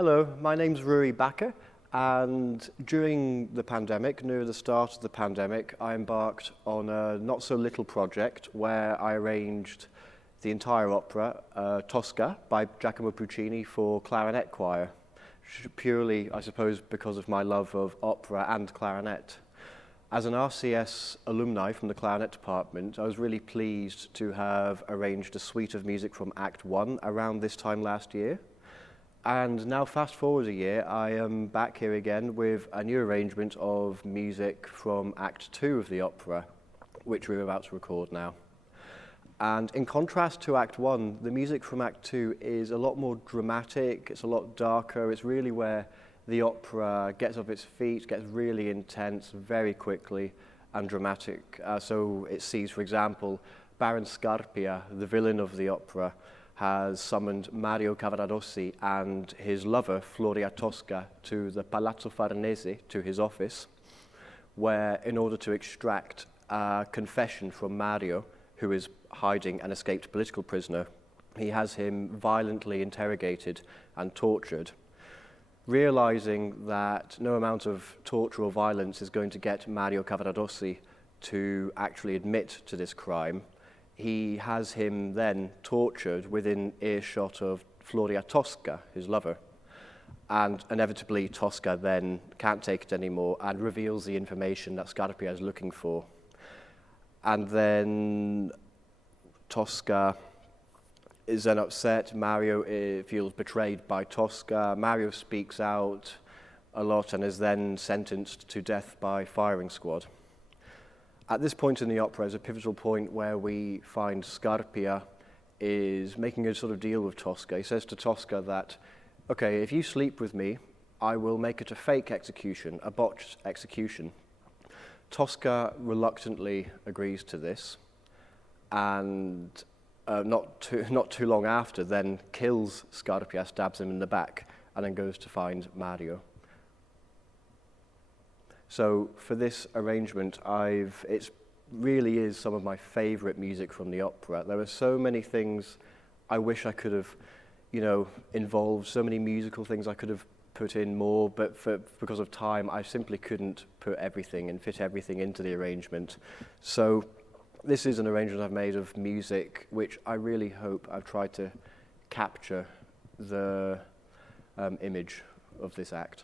Hello, my name's Rui Bakker, and during the pandemic, near the start of the pandemic, I embarked on a not-so-little project where I arranged the entire opera, Tosca by Giacomo Puccini for clarinet choir, purely, I suppose, because of my love of opera and clarinet. As an RCS alumni from the clarinet department, I was really pleased to have arranged a suite of music from Act 1 around this time last year. And now fast forward a year, I am back here again with a new arrangement of music from Act 2 of the opera, which we're about to record now. And in contrast to Act 1, the music from Act 2 is a lot more dramatic, it's a lot darker, it's really where the opera gets off its feet, gets really intense very quickly and dramatic. So it sees, for example, Baron Scarpia, the villain of the opera, has summoned Mario Cavaradossi and his lover, Floria Tosca, to the Palazzo Farnese, to his office, where in order to extract a confession from Mario, who is hiding an escaped political prisoner, he has him violently interrogated and tortured. Realizing that no amount of torture or violence is going to get Mario Cavaradossi to actually admit to this crime, he has him then tortured within earshot of Floria Tosca, his lover. And inevitably, Tosca then can't take it anymore and reveals the information that Scarpia is looking for. And then Tosca is then upset. Mario feels betrayed by Tosca. Mario speaks out a lot and is then sentenced to death by firing squad. At this point in the opera is a pivotal point where we find Scarpia is making a sort of deal with Tosca. He says to Tosca that, okay, if you sleep with me, I will make it a fake execution, a botched execution. Tosca reluctantly agrees to this, and not too long after, then kills Scarpia, stabs him in the back, and then goes to find Mario. So for this arrangement, it really is some of my favorite music from the opera. There are so many things I wish I could have, involved, so many musical things I could have put in more, but because of time, I simply couldn't put everything and fit everything into the arrangement. So this is an arrangement I've made of music, which I really hope I've tried to capture the image of this act.